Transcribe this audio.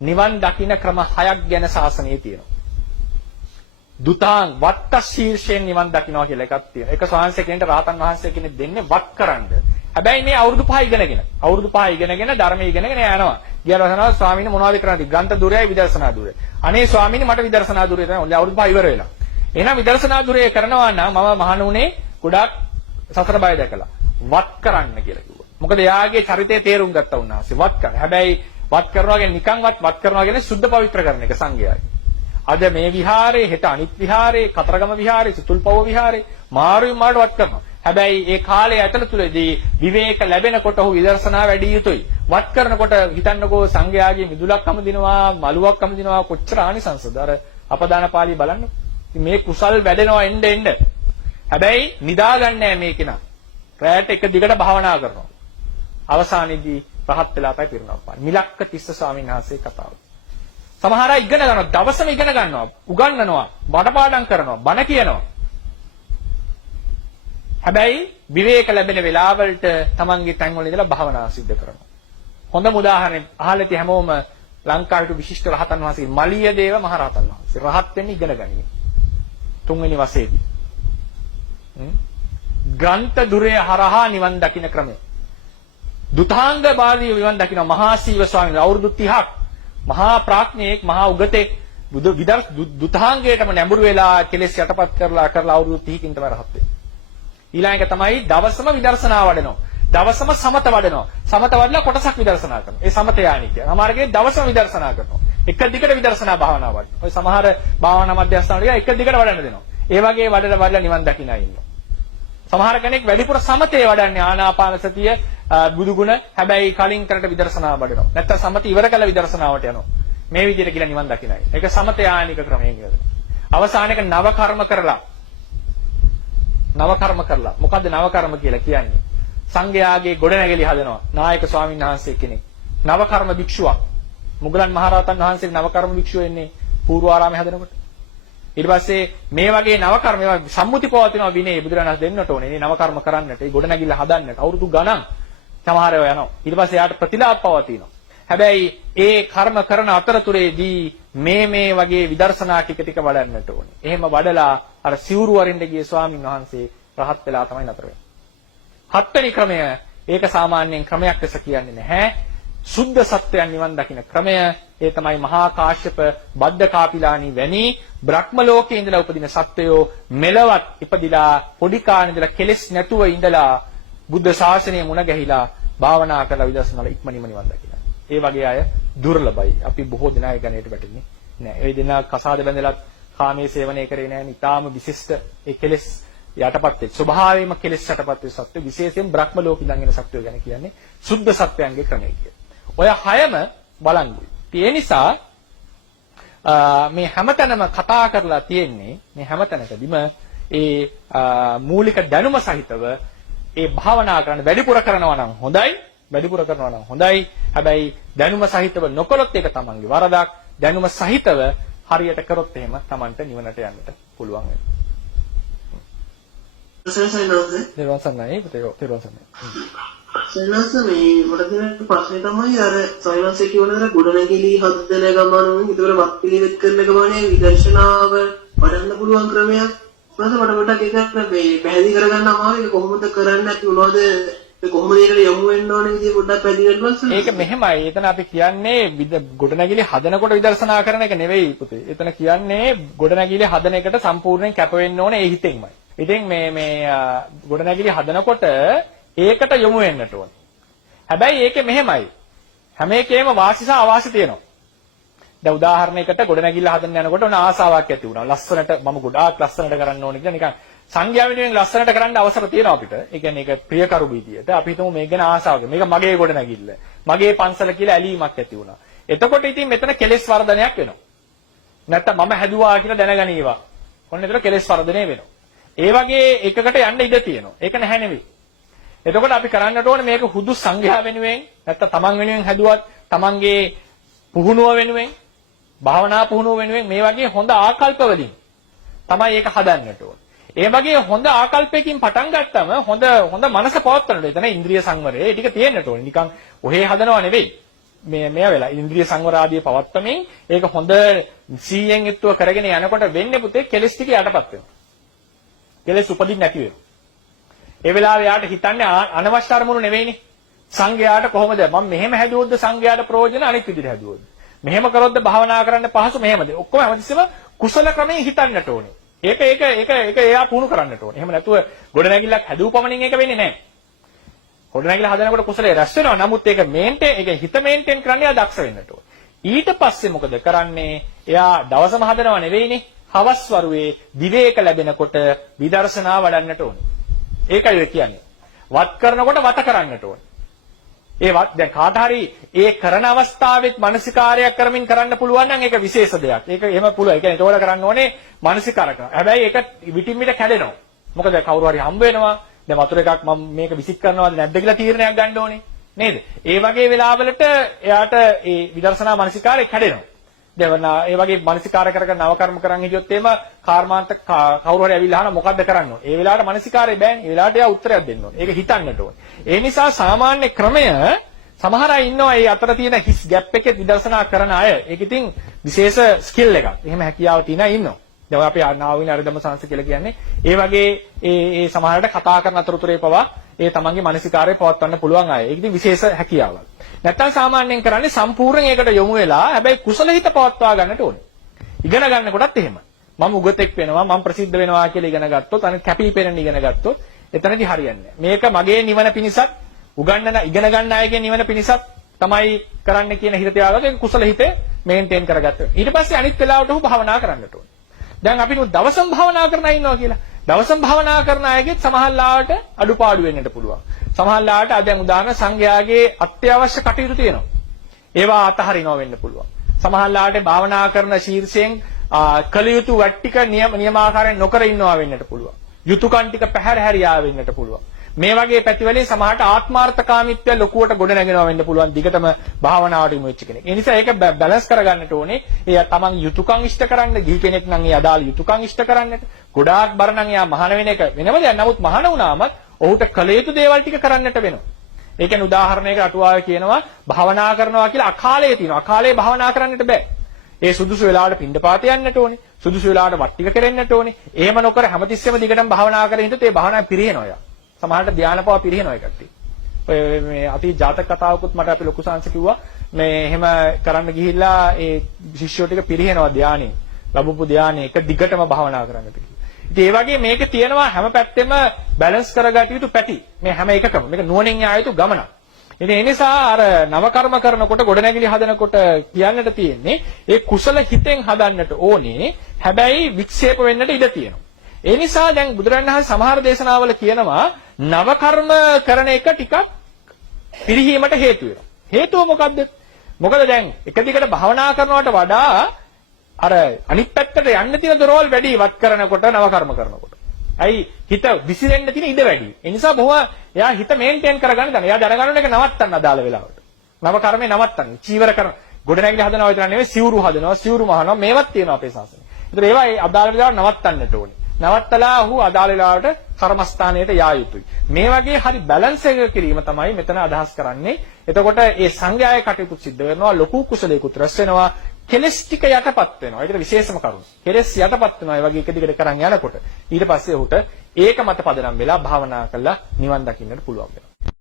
නිවන් දකින්න ක්‍රම 6ක් ගැන ශාසනයේ තියෙනවා. දුතාං වත්ත ශීර්ෂයෙන් නිවන් දකින්නවා කියලා එකක් තියෙනවා. එක ස්වාමීන් කෙනෙක්ට රාතන් වහන්සේ කෙනෙක් දෙන්නේ වත් කරන්න. හැබැයි මේ අවුරුදු 5 ඉගෙනගෙන ධර්මයේ ඉගෙනගෙන යනවා. ගියාට අහනවා ස්වාමීන් මොනවද කරන්නේ? ග්‍රන්ථ දුරයයි විදර්ශනා දුරය. අනේ ස්වාමීන් මට විදර්ශනා දුරය තමයි. ඔන්න අවුරුදු 5 ඉවර වෙලා. එහෙනම් විදර්ශනා දුරය කරනවා නම් මම මහණුනේ ගොඩාක් සතර බය දැකලා වත් කරන්න කියලා කිව්වා. මොකද එයාගේ චරිතය තේරුම් ගත්තා උන්වහන්සේ වත් කරන. හැබැයි වත් කරනවා කියන්නේ නිකන් වත් කරනවා කියන්නේ සුද්ධ පවිත්‍ර කරන එක සංඝයාගේ. අද මේ විහාරේ හෙට අනිත් විහාරේ කතරගම විහාරේ සිතුල්පව්ව විහාරේ මාරුයි මාඩ වත් කරනවා. හැබැයි ඒ කාලය ඇතුළතදී විවේක ලැබෙනකොට ඔහු විදර්ශනා වැඩි යුතුයි. වත් කරනකොට හිතන්නකෝ සංඝයාගේ මිදුලක් අමදිනවා මලුවක් අමදිනවා කොච්චර ආනිසංසද අර අපදාන පාළිය බලන්න. මේ කුසල් වැඩෙනවා එන්න. හැබැයි නිදාගන්නේ මේ කෙනා. රැයට එක දිගට භාවනා කරනවා. අවසානයේදී රහත් වෙලා තමයි පිරුණා පාන. මිලක්ක තිස්ස ස්වාමීන් වහන්සේ කතාව. සමහර අය ඉගෙන ගන්නවා දවසම ඉගෙන ගන්නවා උගන්වනවා බඩපාඩම් කරනවා බණ කියනවා. හැබැයි විවේක ලැබෙන වෙලාවලට තමන්ගේ තැන්වල ඉඳලා භාවනා සිද්ධ කරනවා. හොඳම උදාහරණයක් අහලා තියෙ හැමෝම ලංකාවේ විශිෂ්ට රහතන් වහන්සේ මලියදේව මහ රහතන් වහන්සේ රහත් වෙන්න ඉගෙන ගනිමි. 3 වෙනි වසරේදී. ග්‍රන්ථ දුරය හරහා නිවන් දකින්න ක්‍රමය. දුතාංග බාලී නිවන් දකින්න මහා සීව ස්වාමීන් වහන්සේ අවුරුදු 30ක් මහා ප්‍රඥෙක් මහා උගතෙක් දුතාංගයටම නැඹුරු වෙලා කෙලෙස් යටපත් කරලා අවුරුදු 30කින් තමයි රහත් වෙන්නේ. ඊළඟ එක තමයි දවසම විදර්ශනා වඩනවා. දවසම සමත වඩනවා. සමත වඩලා කොටසක් විදර්ශනා කරනවා. ඒ සමත යානික. සමහරගේ දවසම විදර්ශනා කරනවා. එක දිගට විදර්ශනා භාවනා වඩනවා. ඔය සමහර භාවනා මධ්‍යස්ථාන ටික එක දිගට වඩන්න දෙනවා. ඒ වගේ වඩලා නිවන් දකින්න ඉන්නවා. සමහර කෙනෙක් වැඩිපුර සමතේ වඩන්නේ ආනාපාන සතිය බුදුගුණ හැබැයි කලින් කරට විදර්ශනා වඩනවා. නැත්තම් සමත ඉවර කළ විදර්ශනාවට යනවා. මේ විදිහට කියලා නිවන් දකින්නයි. ඒක සමත යානික ක්‍රමයෙන් කියලා. අවසානයක නව කර්ම කරලා මොකද්ද නව කර්ම කියලා කියන්නේ? සංඝයාගේ ගොඩනැගිලි හදනවා. නායක ස්වාමීන් වහන්සේ කෙනෙක්. නව කර්ම භික්ෂුවක්. මුගලන් මහරහතන් වහන්සේ නව කර්ම භික්ෂුව එන්නේ පූර්වාරාමයේ හදනකොට. ඊට පස්සේ මේ වගේ නව කර්ම ඒවා සම්මුති පවතිනවා විනේ බුදුරණස් දෙන්නට ඕනේ. මේ නව කර්ම කරන්නට, ඒ ගොඩනැගිල්ල හදන්නට අවුරුදු ගණන් සමහරව යනවා. ඊට පස්සේ යාට ප්‍රතිලාභ පවතිනවා. හැබැයි ඒ කර්ම කරන අතරතුරේදී මේ වගේ විදර්ශනා ටික වඩන්නට ඕනේ. එහෙම වඩලා අර සිවුරු වරින්ද ගිය ස්වාමින් වහන්සේ රහත් වෙලා තමයි නතර වෙන්නේ. 7 වෙනි ක්‍රමය ඒක සාමාන්‍යයෙන් ක්‍රමයක් ලෙස කියන්නේ නැහැ. සුද්ධ සත්වයන් නිවන් දකින්න ක්‍රමය ඒ තමයි මහා කාශ්‍යප බද්ද කාපිලානි වැනි බ්‍රහ්ම ලෝකයේ ඉඳලා උපදින සත්වයෝ මෙලවත් ඉපදිලා පොඩි කාලේ ඉඳලා කෙලෙස් නැතුව ඉඳලා බුද්ධ ශාසනය මුණ ගැහිලා භාවනා කරලා විදර්ශනාල ඉක්මනින්ම නිවන් දකිනවා. ඒ වගේ අය දුර්ලභයි. අපි බොහෝ දෙනා ඒ ගණයට වැටෙන්නේ නැහැ. ඒ දෙනා කසාද බැඳලත් කාමයේ සේවනය කරේ නැහැ. ඊටාම විශිෂ්ට ඒ කෙලෙස් යටපත් වෙච්ච ස්වභාවයෙන්ම කෙලෙස් යටපත් වෙච්ච සත්ත්ව විශේෂයෙන් බ්‍රහ්ම ලෝකෙ ඉඳන් එන සත්ත්වය ගැන කියන්නේ සුද්ධ සත්වයන්ගේ ක්‍රමය කියලා. ඔය 6ම බලංගුයි. ඒ නිසා මේ හැමතැනම කතා කරලා තියෙන්නේ මේ හැමතැනකදීම ඒ මූලික දැනුම සහිතව ඒ භාවනා කරන්න වැඩිපුර කරනවා නම් හොඳයි. හැබැයි දැනුම සහිතව නොකළොත් ඒක තමන්ගේ වරදක්. දැනුම සහිතව හරියට කරොත් එහෙම තමන්ට නිවනට යන්නට පුළුවන් වෙනවා. තෙරුවන් සරණයි. සෙනස මේ මට තියෙන ප්‍රශ්නේ තමයි අර සයන්සේ කියන දේ ගොඩනැගිලි හදන ගමන විතර වත් පිළිවෙත් කරන ගමනේ විදර්ශනාව වඩන්න පුළුවන් ක්‍රමයක්. ඊපස්සේ මට පොඩ්ඩක් ඒක මේ පැහැදිලි කරගන්න අමාරුයි. කොහොමද කරන්නේ නැති මොනවද කොහොමද ඒකට යමු වෙන්න ඕනේ විදිය පොඩ්ඩක් පැහැදිලි කරන්න. ඒක මෙහෙමයි. එතන අපි කියන්නේ ගොඩනැගිලි හදනකොට විදර්ශනා කරන එක නෙවෙයි පුතේ. එතන කියන්නේ ගොඩනැගිලි හදන එකට සම්පූර්ණයෙන් කැප වෙන්න ඕනේ ඒ හිතෙන්මයි. ඉතින් මේ ගොඩනැගිලි හදනකොට ඒකට යොමු වෙන්නට ඕනේ. හැබැයි ඒකේ මෙහෙමයි. හැම එකේම වාසි සහ අවාසි තියෙනවා. දැන් උදාහරණයකට ගොඩනැගිල්ල හදන්න යනකොට ඔන්න ආසාවක් ඇති වුණා. ලස්සනට මම ගොඩාක් ලස්සනට කරන්න ඕනේ කියලා නිකන් සංඥා වෙනුවෙන් ලස්සනට කරන්න අවසර තියෙනවා අපිට. ඒ කියන්නේ ඒක ප්‍රියකරු විදියට. අපි හිතමු මේක ගැන ආසාවක්. මේක මගේ ගොඩනැගිල්ල. මගේ පන්සල කියලා ඇලීමක් ඇති වුණා. එතකොට ඉතින් මෙතන කෙලෙස් වර්ධනයක් වෙනවා. නැත්තම් මම හැදුවා කියලා දැනගනීවා. ඔන්න එතන කෙලෙස් වර්ධනය වෙනවා. ඒ වගේ එකකට යන්න ඉඩ තියෙනවා. ඒක නැහැ නෙවෙයි. එතකොට අපි කරන්නට ඕනේ මේක හුදු සංඝයා වෙනුවෙන් නැත්නම් තමන් වෙනුවෙන් හැදුවත් තමන්ගේ පුහුණුව වෙනුවෙන් භාවනා පුහුණුව වෙනුවෙන් මේ වගේ හොඳ ආකල්පවලින් තමයි ඒක හදන්නට ඕනේ. ඒ වගේ හොඳ ආකල්පයකින් පටන් ගත්තම හොඳ මනස පවත්වන්නට. එතන ඉන්ද්‍රිය සංවරය ඒ ටික තියෙන්නට ඕනේ. නිකන් ඔහේ හදනව නෙවෙයි. මේ වෙලා ඉන්ද්‍රිය සංවර ආදී පවත්තමින් ඒක හොඳ සීයෙන් යුක්තව කරගෙන යනකොට වෙන්නේ පුතේ කෙලස් ටික යටපත් වෙනවා. කෙලස් උපදින්න නැති වෙනවා. ඒ වෙලාවේ යාට හිතන්නේ අනවශ්‍ය අරමුණු නෙවෙයිනේ. සංඝයාට කොහොමද මම මෙහෙම හැදුවොත්ද සංඝයාට ප්‍රයෝජන අනෙක් විදිහට හැදුවොත්. මෙහෙම කරොත්ද භාවනා කරන්න පහසු මෙහෙමද. ඔක්කොම හැමතිස්සෙම කුසල ක්‍රමයෙන් හිතන්නට ඕනේ. ඒක එයා පුහුණු කරන්නට ඕනේ. එහෙම නැතුව ගොඩනැගිල්ලක් හැදුවපමණින් ඒක වෙන්නේ නැහැ. ගොඩනැගිල්ල හදනකොට කුසලයේ රැස් වෙනවා. නමුත් ඒක හිත මේන්ටේන් කරන්න එයා දක්ෂ වෙන්නට ඕනේ. ඊට පස්සේ මොකද කරන්නේ? එයා දවසම හදනව නෙවෙයිනේ. හවස් වරුවේ විවේක ලැබෙනකොට විදර්ශනා වඩන්නට ඕනේ. ඒකයි ඔය කියන්නේ. වත් කරනකොට වත කරන්නට ඕනේ. දැන් කාට හරි ඒ කරන අවස්ථාවෙත් මානසිකාරයක් කරමින් කරන්න පුළුවන් නම් ඒක විශේෂ දෙයක්. ඒක එහෙම පුළුවන්. ඒ කියන්නේ ඒතකොට කරන්න ඕනේ මානසිකාරක. හැබැයි ඒක විටින් විට කැඩෙනවා. මොකද කවුරු හරි හම්බ වෙනවා. දැන් වතුර එකක් මම මේක විසික් කරනවද නැද්ද කියලා තීරණයක් ගන්න ඕනේ. නේද? ඒ වගේ වෙලාවලට එයාට ඒ විදර්ශනා මානසිකාරය කැඩෙනවා. දැන් ඒ වගේ මානසිකාර කරගෙන නව කර්ම කරන් හිටියොත් එහෙම කාර්මාන්ත කවුරු හරි ඇවිල්ලා අහන මොකද්ද කරන්න ඕනේ? ඒ වෙලාවට මානසිකාරය බෑනේ. ඒ වෙලාවට එයා උත්තරයක් දෙන්න ඕනේ. ඒක හිතන්නට ඕනේ. ඒ නිසා සාමාන්‍ය ක්‍රමය සමහර අය ඉන්නවා මේ අතර තියෙන හිස් ગેප් එකේ විදර්ශනා කරන අය. ඒක ඉතින් විශේෂ ස්කිල් එකක්. එහෙම හැකියාව තියෙන අය ඉන්නවා. දැන් අපි නාවින අරදම සංස කියලා කියන්නේ ඒ වගේ ඒ සමහරකට කතා කරන අතරතුරේ පවා ඒ තමන්ගේ මානසිකාරය පවත්වන්න පුළුවන් අය. ඒක ඉතින් විශේෂ හැකියාවක්. නැත්තම් සාමාන්‍යයෙන් කරන්නේ සම්පූර්ණ ඒකට යොමු වෙලා හැබැයි කුසල හිත පවත්වා ගන්නට ඕනේ. ඉගෙන ගන්නකොටත් එහෙම. මම උගතෙක් වෙනවා මම ප්‍රසිද්ධ වෙනවා කියලා ඉගෙන ගත්තොත් අනිත් කැපී පෙනෙන ඉගෙන ගත්තොත් එතනදි හරියන්නේ නැහැ. මේක මගේ නිවන පිණිසත් ඉගෙන ගන්න අයගේ නිවන පිණිසත් තමයි කරන්න කියන හිත තියාගන්න කුසල හිතේ මේන්ටේන් කරගත්තා. ඊට පස්සේ අනිත් වෙලාවට උ භාවනා කරන්නට ඕනේ. දැන් අපි දවසම භාවනා කරන අය ඉන්නවා කියලා. දවසම භාවනා කරන අයගෙත් සමහරලාට අඩුපාඩු වෙන්නට පුළුවන්. සමහරලාට දැන් උදාහරණ සංඝයාගේ අත්‍යවශ්‍ය කටයුතු තියෙනවා. ඒවා අතහරිනවා වෙන්න පුළුවන්. සමහරලාට භාවනා කරන ශීර්ෂයෙන් කළ යුතු වැට්ටික නියමාකාරයෙන් නොකර ඉන්නවා වෙන්නට පුළුවන්. යුතුයකම් ටික පැහැර හැරියා වෙන්නට පුළුවන්. මේ වගේ පැතිවලින් සමහරට ආත්මාර්ථකාමීත්වය ලොකුවට ගොඩ නැගෙනවා වෙන්න පුළුවන් දිගටම භාවනාවට යොමු වෙච්ච කෙනෙක්. ඒ නිසා ඒක බැලන්ස් කරගන්නට ඕනේ. ඒ තමන් යුතුයකම් ඉෂ්ට කරන්න, ගිහි කෙනෙක් නම් ඒ අදාළ යුතුයකම් ඉෂ්ට කරන්නට. ගොඩාක් බර නම් එයා මහාන වෙන එක වෙනම දෙයක්. නමුත් මහාන වුණාමත් ඔහුට කළ යුතු දේවල් ටික කරන්නට වෙනවා. ඒ කියන්නේ උදාහරණයකට අටුවාවේ කියනවා භාවනා කරනවා කියලා අකාලයේ තියෙනවා. අකාලයේ භාවනා කරන්නට බෑ. ඒ සුදුසු වෙලාවට පින්ඩපාත යන්නට ඕනේ. සුදුසු වෙලාවට වට්ටික කරෙන්නට ඕනේ. එහෙම නොකර හැමතිස්සෙම දිගටම භාවනා කරගෙන හිටියොත් ඒ භාවනාව පිරිනනවා යා. සමහරට ධානයපව පිරිනනවා ඒකට. ඔය මේ අතීත ජාතක කතාවකුත් මට අපි ලොකු සංස කිව්වා. මේ එහෙම කරන්න ගිහිල්ලා ඒ ශිෂ්‍යෝ ටික පිරිනනවා ධානයේ. ලැබපු ධානයේ එක දිගටම භාවනා කරන්නට කිව්වා. ඉතින් ඒ වගේ මේක තියෙනවා හැම පැත්තෙම බැලන්ස් කරගatiya යුතු පැති. මේ හැම එකකම මේක නුවණින් යා යුතු ගමනක්. ඉතින් ඒ නිසා අර නව කර්ම කරනකොට ගොඩනැගිලි හදනකොට කියන්නට තියෙන්නේ ඒ කුසල හිතෙන් හදන්නට ඕනේ. හැබැයි වික්ෂේප වෙන්නට ඉඩ තියෙනවා. ඒ නිසා දැන් බුදුරණන් වහන්සේ සමහර දේශනාවල කියනවා නව කර්ම කරන එක ටිකක් පිරිහීමට හේතු වෙනවා. හේතුව මොකද්ද? මොකද දැන් එක දිගට භාවනා කරනවට වඩා අර අනිත් පැත්තට යන්න තියෙන දොරවල් වැඩි වත් කරනකොට නව කර්ම කරනකොට. ඇයි හිත විසිරෙන්න තියෙන ඉඩ වැඩි. ඒ නිසා බොහොම එයා හිත මේන්ටේන් කරගන්න ගන්න. එයා දැනගන්න එක නවත්තන්න අදාළ වෙලාවට. නව කර්මේ නවත්තන්න. චීවර කරන ගොඩනැගිලි හදනවා විතර නෙවෙයි සිවුරු හදනවා, සිවුරු මහනවා මේවත් තියෙනවා අපේ ශාසනයේ. ඒතර ඒවා ඒ අදාළ වෙලාවට නවත්තන්නට ඕනේ. නවත්තලා ඔහු අදාළ වෙලාවට කර්මස්ථානයට යා යුතුයි. මේ වගේ හරි බැලන්ස් එක කිරීම තමයි මෙතන අදහස් කරන්නේ. එතකොට ඒ සංඝයාය කටයුතු සිද්ධ වෙනවා, ලොකු කුසලයකුත් රැස් වෙනවා, කෙලස් ටික යටපත් වෙනවා. ඒකට විශේෂම කරුණ. කෙලස් යටපත් වෙනවා. ඒ වගේ එක දිගට කරන් යනකොට ඊට පස්සේ ඔහුට ඒක මත පදනම් වෙලා භාවනා කළා නිවන් දකින්නට පුළුවන් වෙනවා.